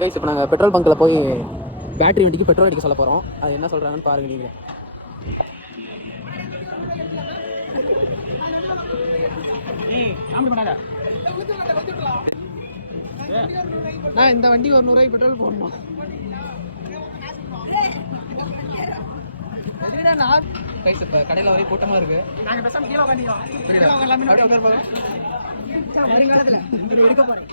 Guys இப்போ நாங்கள் petrol பங்க்கில் போய் பேட்டரி வண்டிக்கு பெட்ரோல் அடிக்க சொல்ல போகிறோம். அது என்ன சொல்கிறாங்கன்னு பாருங்கள் நீங்கள். நான் இந்த வண்டிக்கு ஒரு 100 ரூபாய்க்கு பெட்ரோல் போடணும். கைஸ் இப்போ கடையில் வரை கூட்டமாக இருக்குது. வருங்காலத்தில் எடுக்க போறேன்.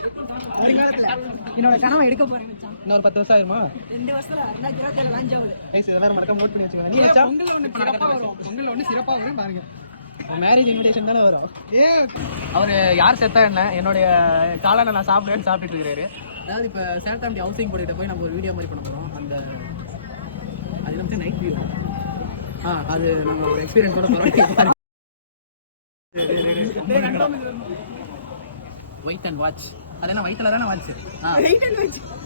வருங்காலத்தில் என்னோட கனவை எடுக்க போறேன். இன்னொரு 10 வருஷம் ஆயிருமா? 2 வருஷத்துல 2027 லான்ச் ஆகுது. கைஸ் இதெல்லாம் மறக்காம நோட் பண்ணி வச்சுக்கோங்க. நீ வச்சா பொங்கல் ஒன்று சிறப்பாக வரும். பொங்கல் ஒன்று சிறப்பாக வரும் பாருங்க. மேரேஜ் இன்விடேஷன் தானே வரும். அவர் யார் செத்தா என்ன என்னுடைய காலான நான் சாப்பிட்டுட்டு இருக்கிறாரு. அதாவது இப்போ சேட்டாண்டி ஹவுசிங் போர்டு போய் நம்ம ஒரு வீடியோ மாதிரி பண்ண போகிறோம். அது வந்து நைட் வியூ. அது நம்ம ஒரு எக்ஸ்பீரியன்ஸ் கூட போகிறோம். Wait and watch. அது என்ன வயிற்றுல தானே வாட்ச்?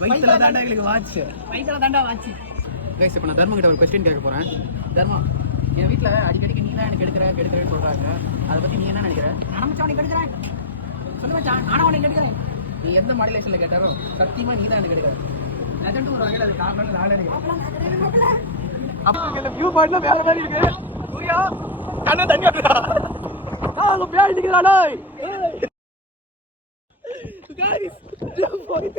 வயிற்றுல தாண்டா எங்களுக்கு வாட்ச். வயிற்றுல தாண்டா வாட்ச். கைஸ் இப்போ நான் தர்மம் கிட்ட ஒரு கொஸ்டின் கேட்க போகிறேன். தர்மா, என் வீட்டில் அடிக்கடிக்கு நீ தான் எனக்கு கெடுக்கிறேன்னு சொல்கிறாங்க. அதை பற்றி நீ என்ன நினைக்கிற? ஆரம்பிச்சவனை கெடுக்கிறேன் சொல்லு வச்சான். நானும் அவனை கெடுக்கிறேன். நீ எந்த மாடுலேஷனில் கேட்டாலும் சத்தியமாக நீ தான் எனக்கு கெடுக்கிற. லெஜண்ட் ஒரு வகையில் அது காரணம் நான் நினைக்கிறேன். அப்போ வியூ பாயிண்ட்லாம் வேற மாதிரி இருக்கு. சூர்யா கண்ணை தண்ணி வந்துடா. நான் பேய் நிற்கிறானே. Guys, jump for it.